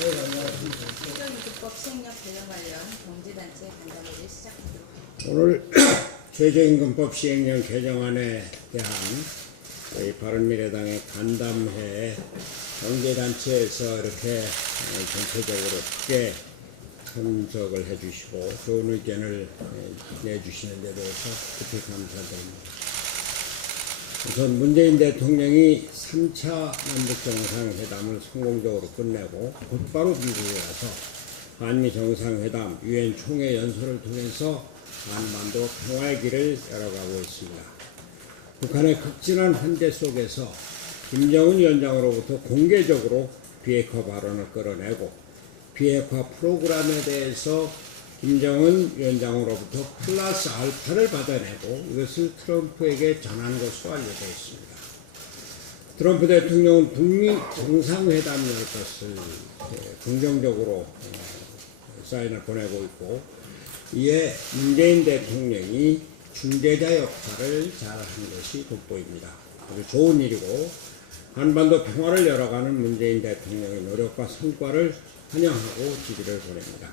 최저임금법 시행령 개정 관련 경제단체 간담회를 시작하도록 하겠습니다. 오늘 최저임금법 시행령 개정안에 대한 저희 바른미래당의 간담회에 경제단체에서 이렇게 전체적으로 크게 참석을 해주시고 좋은 의견을 내주시는 데 대해서 깊이 감사드립니다. 우선 문재인 대통령이 3차 남북정상회담을 성공적으로 끝내고 곧바로 미국에 가서 한미 정상회담, 유엔 총회 연설을 통해서 한반도 평화의 길을 열어가고 있습니다. 북한의 극진한 현대 속에서 김정은 위원장으로부터 공개적으로 비핵화 발언을 끌어내고 비핵화 프로그램에 대해서 김정은 위원장으로부터 플러스 알파를 받아내고 이것을 트럼프에게 전한 것으로 알려져 있습니다. 트럼프 대통령은 북미 정상회담이 열 것을 긍정적으로 사인을 보내고 있고 이에 문재인 대통령이 중재자 역할을 잘한 것이 돋보입니다. 아주 좋은 일이고 한반도 평화를 열어가는 문재인 대통령의 노력과 성과를 환영하고 지지를 보냅니다.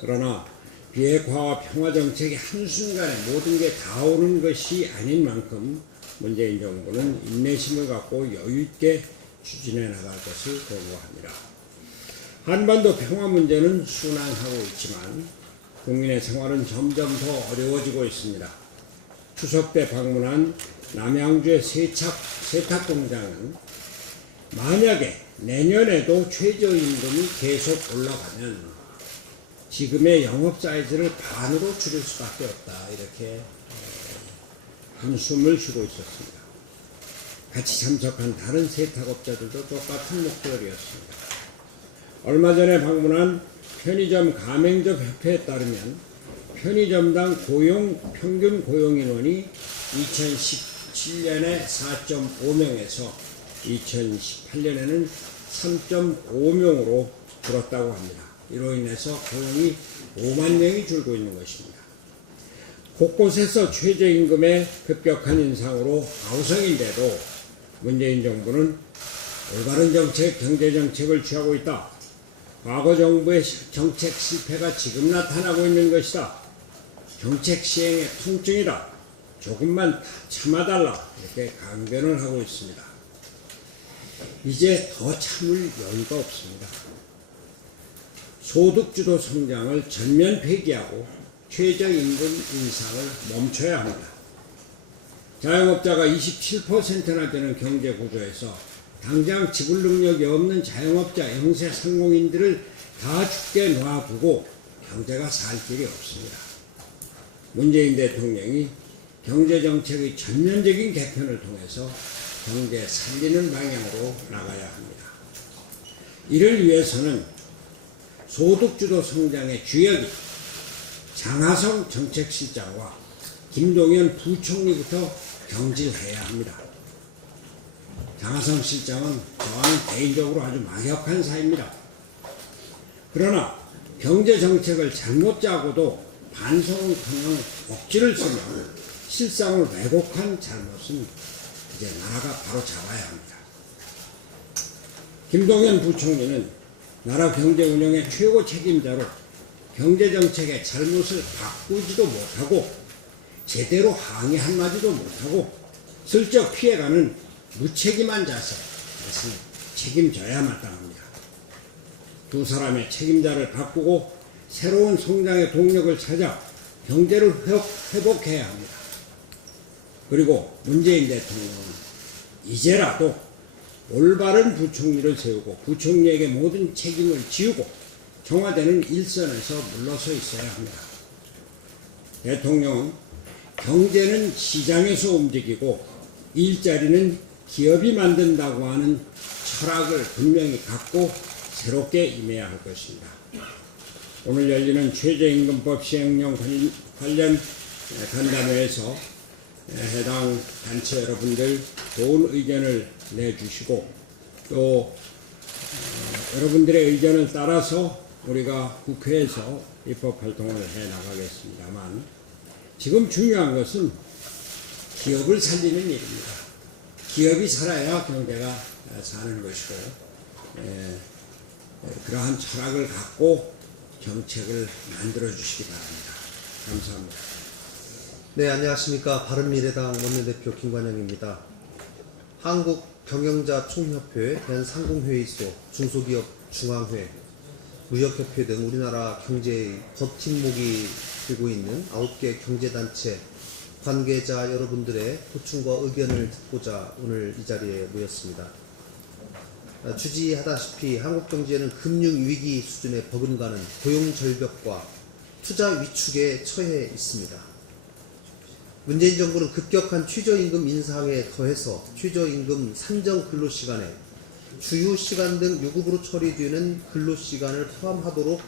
그러나 비핵화와 평화정책이 한순간에 모든 게 다 오는 것이 아닌 만큼 문재인 정부는 인내심을 갖고 여유있게 추진해 나갈 것을 권고합니다. 한반도 평화 문제는 순항하고 있지만 국민의 생활은 점점 더 어려워지고 있습니다. 추석 때 방문한 남양주의 세탁 공장은 만약에 내년에도 최저임금이 계속 올라가면 지금의 영업 사이즈를 반으로 줄일 수밖에 없다. 이렇게 한숨을 쉬고 있었습니다. 같이 참석한 다른 세탁업자들도 똑같은 목소리였습니다. 얼마 전에 방문한 편의점 가맹점 협회에 따르면 편의점당 평균 고용인원이 2017년에 4.5명에서 2018년에는 3.5명으로 줄었다고 합니다. 이로 인해서 고용이 5만 명이 줄고 있는 것입니다. 곳곳에서 최저임금의 급격한 인상으로 아우성인데도 문재인 정부는 올바른 정책, 경제정책을 취하고 있다. 과거 정부의 정책 실패가 지금 나타나고 있는 것이다. 정책 시행의 통증이다. 조금만 참아달라. 이렇게 강변을 하고 있습니다. 이제 더 참을 여유가 없습니다. 소득주도 성장을 전면 폐기하고 최저임금 인상을 멈춰야 합니다. 자영업자가 27%나 되는 경제구조에서 당장 지불 능력이 없는 자영업자 영세 상공인들을 다 죽게 놔두고 경제가 살 길이 없습니다. 문재인 대통령이 경제정책의 전면적인 개편을 통해서 경제 살리는 방향으로 나가야 합니다. 이를 위해서는 소득주도 성장의 주역이 장하성 정책실장과 김동연 부총리부터 경질해야 합니다. 장하성 실장은 저와는 개인적으로 아주 막역한 사이입니다. 그러나 경제정책을 잘못 짜고도 반성은커녕 억지를 쓰며 실상을 왜곡한 잘못은 이제 나라가 바로 잡아야 합니다. 김동연 부총리는 나라 경제 운영의 최고 책임자로 경제정책의 잘못을 바꾸지도 못하고 제대로 항의 한마디도 못하고 슬쩍 피해가는 무책임한 자세, 이것을 책임져야 마땅합니다. 두 사람의 책임자를 바꾸고 새로운 성장의 동력을 찾아 경제를 회복해야 합니다. 그리고 문재인 대통령은 이제라도 올바른 부총리를 세우고 부총리에게 모든 책임을 지우고 청와대는 일선에서 물러서 있어야 합니다. 대통령은 경제는 시장에서 움직이고 일자리는 기업이 만든다고 하는 철학을 분명히 갖고 새롭게 임해야 할 것입니다. 오늘 열리는 최저임금법 시행령 관련 간담회에서 해당 단체 여러분들 좋은 의견을 내주시고 또 여러분들의 의견을 따라서 우리가 국회에서 입법활동을 해나가겠습니다만 지금 중요한 것은 기업을 살리는 일입니다. 기업이 살아야 경제가 사는 것이고 그러한 철학을 갖고 정책을 만들어 주시기 바랍니다. 감사합니다. 네, 안녕하십니까. 바른미래당 원내대표 김관영입니다. 한국경영자총협회, 대한상공회의소, 중소기업 중앙회, 무역협회 등 우리나라 경제의 버팀목이 되고 있는 9개 경제단체 관계자 여러분들의 고충과 의견을 듣고자 오늘 이 자리에 모였습니다. 주지하다시피 한국 경제는 금융위기 수준에 버금가는 고용절벽과 투자 위축에 처해 있습니다. 문재인 정부는 급격한 최저임금 인상에 더해서 최저임금 산정 근로시간에 주휴시간 등 유급으로 처리되는 근로시간을 포함하도록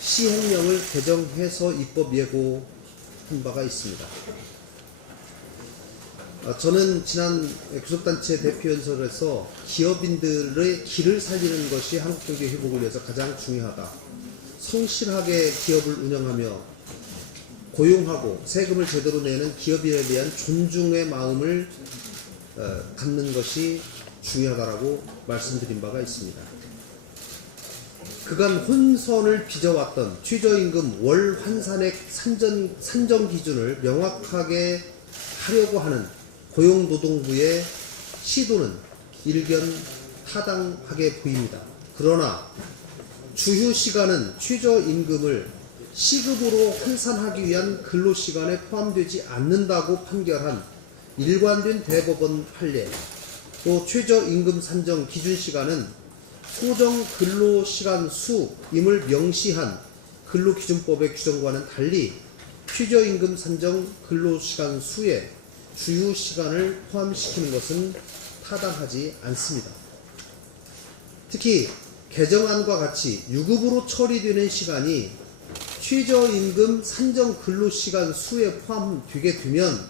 시행령을 개정해서 입법 예고한 바가 있습니다. 저는 지난 교섭단체 대표연설에서 기업인들의 길을 살리는 것이 한국경제 회복을 위해서 가장 중요하다. 성실하게 기업을 운영하며 고용하고 세금을 제대로 내는 기업인에 대한 존중의 마음을 갖는 것이 중요하다라고 말씀드린 바가 있습니다. 그간 혼선을 빚어왔던 최저임금 월 환산액 산정 기준을 명확하게 하려고 하는 고용노동부의 시도는 일견 타당하게 보입니다. 그러나 주휴시간은 최저임금을 시급으로 환산하기 위한 근로시간에 포함되지 않는다고 판결한 일관된 대법원 판례, 또 최저임금 산정 기준시간은 소정 근로시간 수임을 명시한 근로기준법의 규정과는 달리 최저임금 산정 근로시간 수에 주휴시간을 포함시키는 것은 타당하지 않습니다. 특히 개정안과 같이 유급으로 처리되는 시간이 최저임금 산정 근로시간 수에 포함되게 되면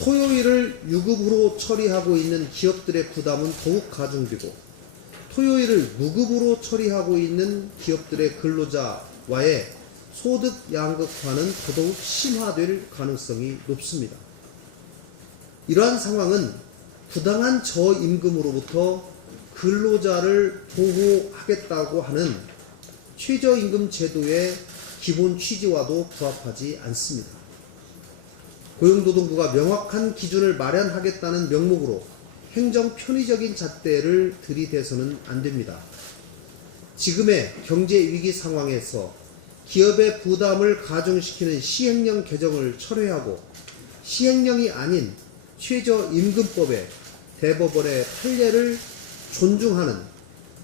토요일을 유급으로 처리하고 있는 기업들의 부담은 더욱 가중되고 토요일을 무급으로 처리하고 있는 기업들의 근로자와의 소득 양극화는 더더욱 심화될 가능성이 높습니다. 이러한 상황은 부당한 저임금으로부터 근로자를 보호하겠다고 하는 최저임금 제도의 기본 취지와도 부합하지 않습니다. 고용노동부가 명확한 기준을 마련하겠다는 명목으로 행정 편의적인 잣대를 들이대서는 안 됩니다. 지금의 경제 위기 상황에서 기업의 부담을 가중시키는 시행령 개정을 철회하고 시행령이 아닌 최저임금법의 대법원의 판례를 존중하는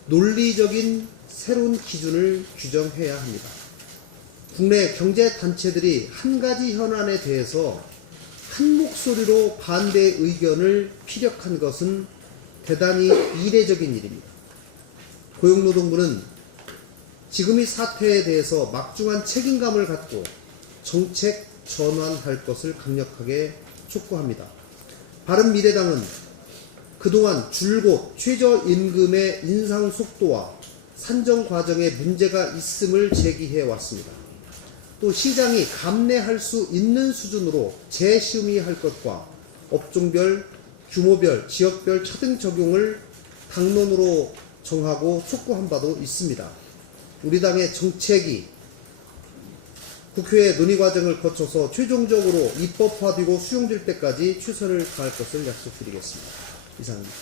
논리적인 새로운 기준을 규정해야 합니다. 국내 경제단체들이 한 가지 현안에 대해서 한 목소리로 반대 의견을 피력한 것은 대단히 이례적인 일입니다. 고용노동부는 지금 이 사태에 대해서 막중한 책임감을 갖고 정책 전환할 것을 강력하게 촉구합니다. 바른미래당은 그동안 줄곧 최저임금의 인상 속도와 산정 과정에 문제가 있음을 제기해 왔습니다. 또 시장이 감내할 수 있는 수준으로 재심의할 것과 업종별, 규모별, 지역별 차등 적용을 당론으로 정하고 촉구한 바도 있습니다. 우리 당의 정책이 국회 논의 과정을 거쳐서 최종적으로 입법화되고 수용될 때까지 최선을 다할 것을 약속드리겠습니다. 이상입니다.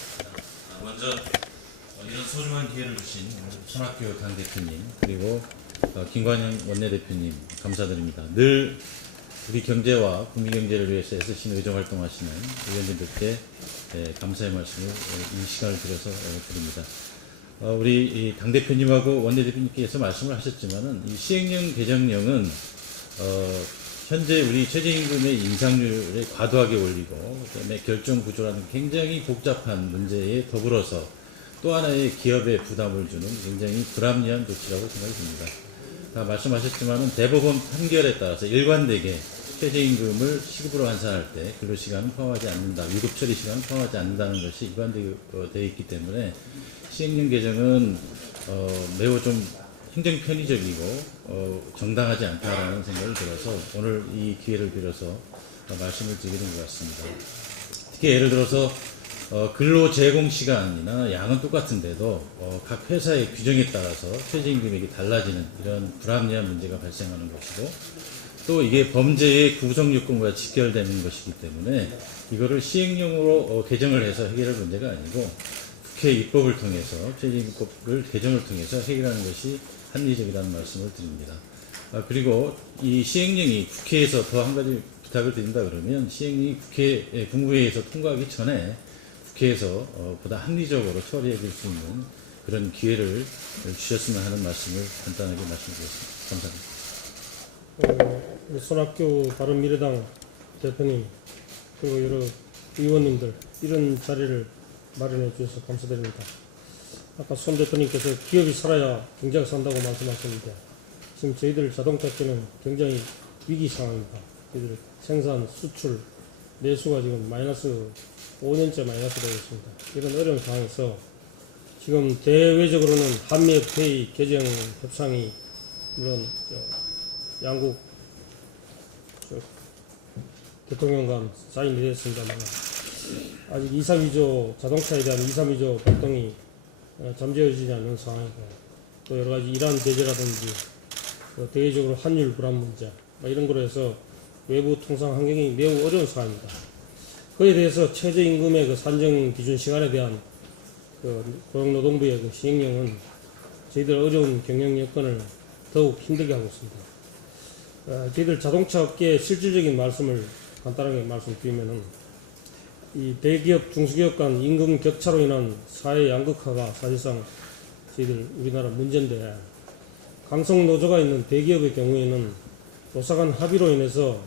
먼저 이런 소중한 기회를 주신 손학규 당대표님 그리고 김관영 원내대표님 감사드립니다. 늘 우리 경제와 국민 경제를 위해서 애쓰시는 의정활동하시는 의원님들께 감사의 말씀을 이 시간을 들여서 드립니다. 우리 당대표님하고 원내대표님께서 말씀을 하셨지만은 이 시행령 개정령은 현재 우리 최저임금의 인상률에 과도하게 올리고 그다음에 결정 구조라는 굉장히 복잡한 문제에 더불어서 또 하나의 기업에 부담을 주는 굉장히 불합리한 조치라고 생각이 듭니다. 다 말씀하셨지만은 대법원 판결에 따라서 일관되게 최저임금을 시급으로 환산할 때 근로시간은 포함하지 않는다, 유급 처리 시간은 포함하지 않는다는 것이 일관되어 있기 때문에 시행령 개정은 매우 좀 행정 편의적이고 정당하지 않다라는 생각이 들어서 오늘 이 기회를 빌어서 말씀을 드리는 것 같습니다. 특히 예를 들어서 근로 제공 시간이나 양은 똑같은데도 각 회사의 규정에 따라서 최저임금액이 달라지는 이런 불합리한 문제가 발생하는 것이고, 또 이게 범죄의 구성 요건과 직결되는 것이기 때문에 이거를 시행령으로 개정을 해서 해결할 문제가 아니고 국회 입법을 통해서 최저임금법을 개정을 통해서 해결하는 것이 합리적이라는 말씀을 드립니다. 그리고 이 시행령이 국회에서 더 한 가지 부탁을 드린다 그러면, 시행령이 국무회의에서 통과하기 전에 국회에서 보다 합리적으로 처리해 줄 수 있는 그런 기회를 주셨으면 하는 말씀을 간단하게 말씀드리겠습니다. 감사합니다. 우리 손학규 바른미래당 대표님, 그리고 여러 의원님들, 이런 자리를 마련해 주셔서 감사드립니다. 아까 손 대표님께서 기업이 살아야 경제가 산다고 말씀하셨는데, 지금 저희들 자동차계는 굉장히 위기 상황입니다. 저희들 생산, 수출, 내수가 지금 마이너스 5년째 마이너스 되고 있습니다. 이런 어려운 상황에서 지금 대외적으로는 한미FTA 개정 협상이 물론 양국 대통령 간 사인이 됐습니다만, 아직 2, 3위조 자동차에 대한 2, 3위조 발동이 잠재워지지 않는 상황이고, 또 여러 가지 이란 제재라든지 대외적으로 환율 불안 문제 이런 거로 해서 외부 통상 환경이 매우 어려운 상황입니다. 그에 대해서 최저임금의 그 산정 기준 시간에 대한 그 고용노동부의 그 시행령은 저희들 어려운 경영 여건을 더욱 힘들게 하고 있습니다. 저희들 자동차 업계의 실질적인 말씀을 간단하게 말씀드리면은, 이 대기업, 중소기업 간 임금 격차로 인한 사회 양극화가 사실상 저희들 우리나라 문제인데, 강성 노조가 있는 대기업의 경우에는 노사 간 합의로 인해서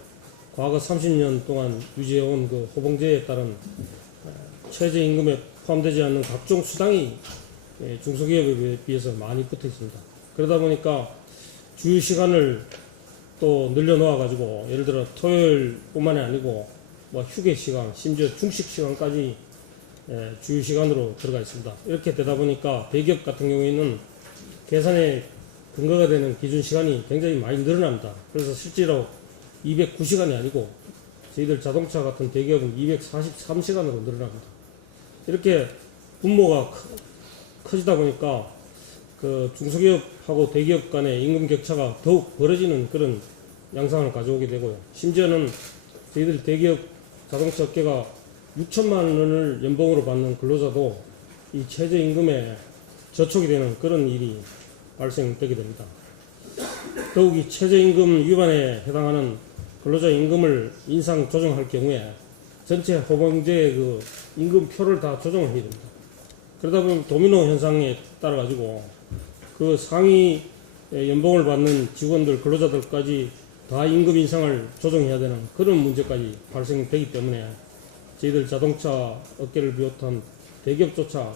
과거 30년 동안 유지해온 그 호봉제에 따른 최저임금에 포함되지 않는 각종 수당이 중소기업에 비해서 많이 붙어 있습니다. 그러다 보니까 주휴 시간을 또 늘려놓아 가지고, 예를 들어 토요일뿐만이 아니고 뭐 휴게 시간, 심지어 중식 시간까지 주휴 시간으로 들어가 있습니다. 이렇게 되다 보니까 대기업 같은 경우에는 계산의 근거가 되는 기준 시간이 굉장히 많이 늘어납니다. 그래서 실제로 209시간이 아니고 저희들 자동차 같은 대기업은 243시간으로 늘어납니다. 이렇게 분모가 커지다 보니까 그 중소기업하고 대기업 간의 임금 격차가 더욱 벌어지는 그런 양상을 가져오게 되고요. 심지어는 저희들 대기업 자동차 업계가 6천만 원을 연봉으로 받는 근로자도 이 최저임금에 저촉이 되는 그런 일이 발생되게 됩니다. 더욱이 최저임금 위반에 해당하는 근로자 임금을 인상 조정할 경우에 전체 호봉제의 그 임금표를 다 조정을 해야 됩니다. 그러다 보면 도미노 현상에 따라 가지고 그 상위 연봉을 받는 직원들, 근로자들까지 다 임금 인상을 조정해야 되는 그런 문제까지 발생되기 때문에 저희들 자동차 업계를 비롯한 대기업조차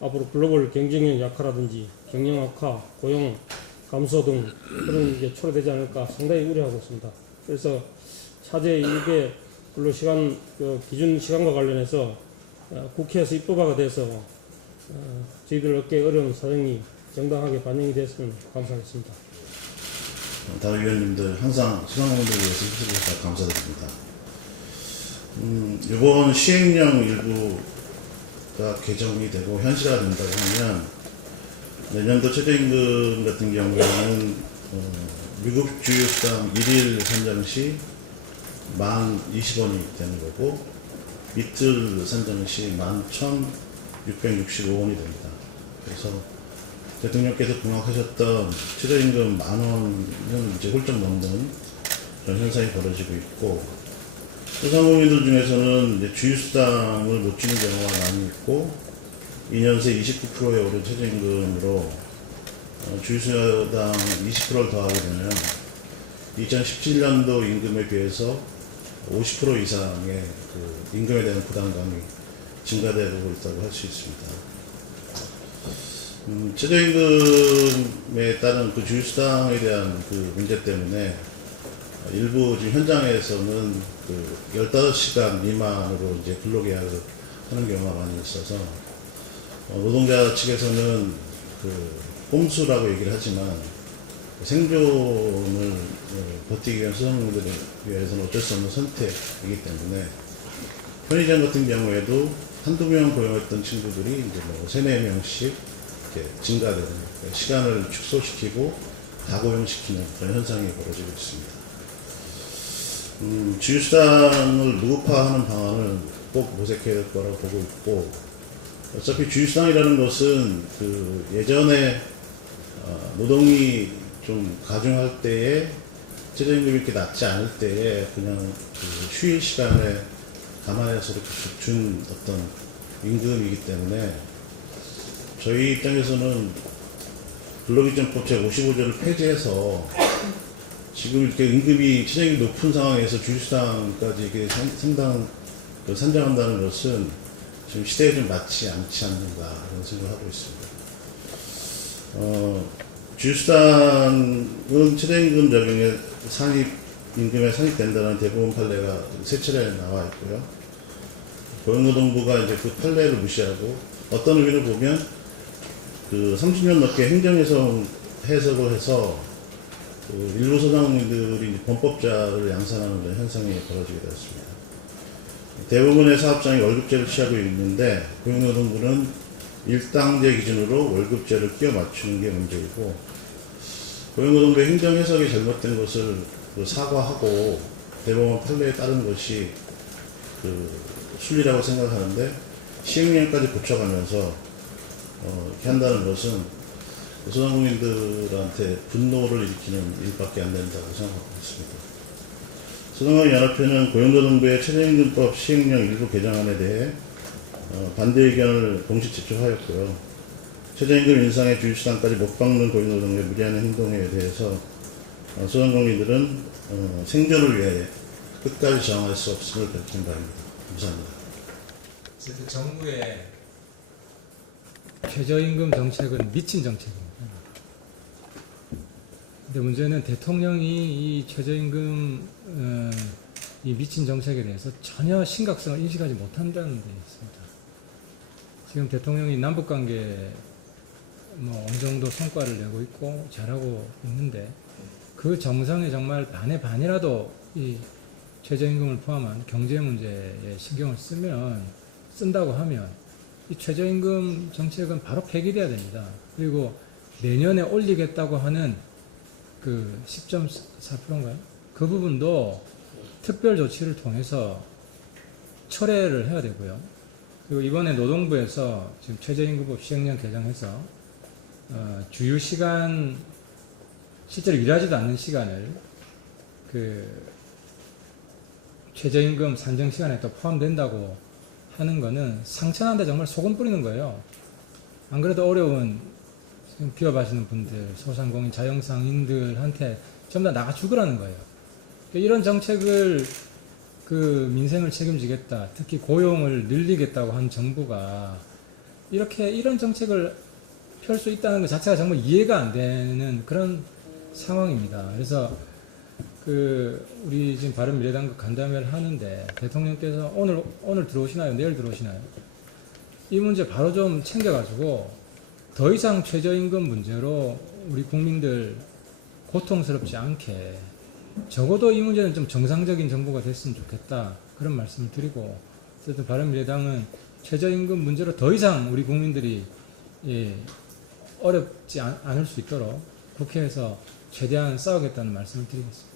앞으로 글로벌 경쟁력 약화라든지 경영 악화, 고용 감소 등 그런 게 초래되지 않을까 상당히 우려하고 있습니다. 그래서 차제 이게 근로시간 기준 시간과 관련해서 국회에서 입법화가 돼서 저희들 업계 어려운 사정이 정당하게 반영이 됐으면 감사하겠습니다. 다른 위원님들 항상 소상공인들 위해서 해주셔서 감사드립니다. 이번 시행령 일부가 개정이 되고 현실화된다고 하면 내년도 최저임금 같은 경우에는 미국 주유수당 1일 산정 시 10,020원이 되는 거고, 이틀 산정 시 11,665원이 됩니다. 그래서 대통령께서 공약하셨던 최저임금 10,000원은 이제 훌쩍 넘는 그런 현상이 벌어지고 있고, 소상공인들 중에서는 이제 주유수당을 못 주는 경우가 많이 있고, 2년 새 29%의 오른 최저임금으로 주유수당 20%를 더하게 되면 2017년도 임금에 비해서 50% 이상의 그 임금에 대한 부담감이 증가되고 있다고 할 수 있습니다. 최저임금에 따른 그 주유수당에 대한 그 문제 때문에 일부 지금 현장에서는 그 15시간 미만으로 이제 근로계약을 하는 경우가 많이 있어서 노동자 측에서는 그 꼼수라고 얘기를 하지만 생존을 버티기 위한 소상공인들에 위해서는 어쩔 수 없는 선택이기 때문에 편의점 같은 경우에도 한두 명 고용했던 친구들이 이제 뭐 3-4명씩 이렇게 증가되는, 시간을 축소시키고 다고용시키는 그런 현상이 벌어지고 있습니다. 주휴수당을 무급화하는 방안을 꼭 모색해야 될 거라고 보고 있고, 어차피 주휴수당이라는 것은 그 예전에 노동이 좀 가중할 때에 최저임금이 이렇게 낮지 않을 때에 그냥 그 휴일 시간에 감안해서 이렇게 준 어떤 임금이기 때문에 저희 입장에서는 근로기준법 제55조를 폐지해서 지금 이렇게 임금이 최저임금이 높은 상황에서 주휴수당까지 이렇게 산정한다는 것은 지금 시대에 좀 맞지 않지 않는가 이런 생각을 하고 있습니다. 주휴수당은 최저임금 적용에 임금에 산입된다는 대법원 판례가 3차례 나와 있고요. 고용노동부가 이제 그 판례를 무시하고 어떤 의미로 보면 그 30년 넘게 행정해석을 해서 그 일부 소장님들이 범법자를 양산하는 그런 현상이 벌어지게 되었습니다. 대부분의 사업장이 월급제를 취하고 있는데 고용노동부는 일당제 기준으로 월급제를 끼워 맞추는 게 문제이고, 고용노동부의 행정해석이 잘못된 것을 사과하고 대법원 판례에 따른 것이 그 순리라고 생각하는데, 시행령까지 고쳐가면서 이렇게 한다는 것은 소상공인들한테 분노를 일으키는 일밖에 안 된다고 생각하고 있습니다. 소상공인연합회는 고용노동부의 최저임금법 시행령 일부 개정안에 대해 반대 의견을 공식 제출하였고요. 최저임금 인상에 주휴수당까지 못 박는 고용노동의 무리한 행동에 대해서 소상공인들은 생존을 위해 끝까지 저항할 수 없음을 밝힌 바입니다. 감사합니다. 정부의 최저임금 정책은 미친 정책입니다. 근데 문제는 대통령이 이 최저임금 이 미친 정책에 대해서 전혀 심각성을 인식하지 못한다는 데 있습니다. 지금 대통령이 남북관계 어느 정도 성과를 내고 있고 잘하고 있는데, 그 정상에 정말 반의 반이라도 이 최저임금을 포함한 경제 문제에 신경을 쓴다고 하면 이 최저임금 정책은 바로 폐기돼야 됩니다. 그리고 내년에 올리겠다고 하는 그 10.4%인가요? 그 부분도 특별 조치를 통해서 철회를 해야 되고요. 그리고 이번에 노동부에서 지금 최저임금법 시행령 개정해서 주휴시간, 실제로 일하지도 않는 시간을 그 최저임금 산정 시간에 또 포함된다고 하는 거는 상처난데 정말 소금 뿌리는 거예요. 안 그래도 어려운 지금 비업하시는 분들, 소상공인, 자영상인들한테 전부 다 나가 죽으라는 거예요. 이런 정책을 그 민생을 책임지겠다, 특히 고용을 늘리겠다고 한 정부가 이런 정책을 펼 수 있다는 것 자체가 정말 이해가 안 되는 그런 상황입니다. 그래서 우리 지금 바른미래당과 간담회를 하는데 대통령께서 오늘 들어오시나요? 내일 들어오시나요? 이 문제 바로 좀 챙겨가지고 더 이상 최저임금 문제로 우리 국민들 고통스럽지 않게 적어도 이 문제는 좀 정상적인 정부가 됐으면 좋겠다, 그런 말씀을 드리고, 어쨌든 바른미래당은 최저임금 문제로 더 이상 우리 국민들이 어렵지 않을 수 있도록 국회에서 최대한 싸우겠다는 말씀을 드리겠습니다.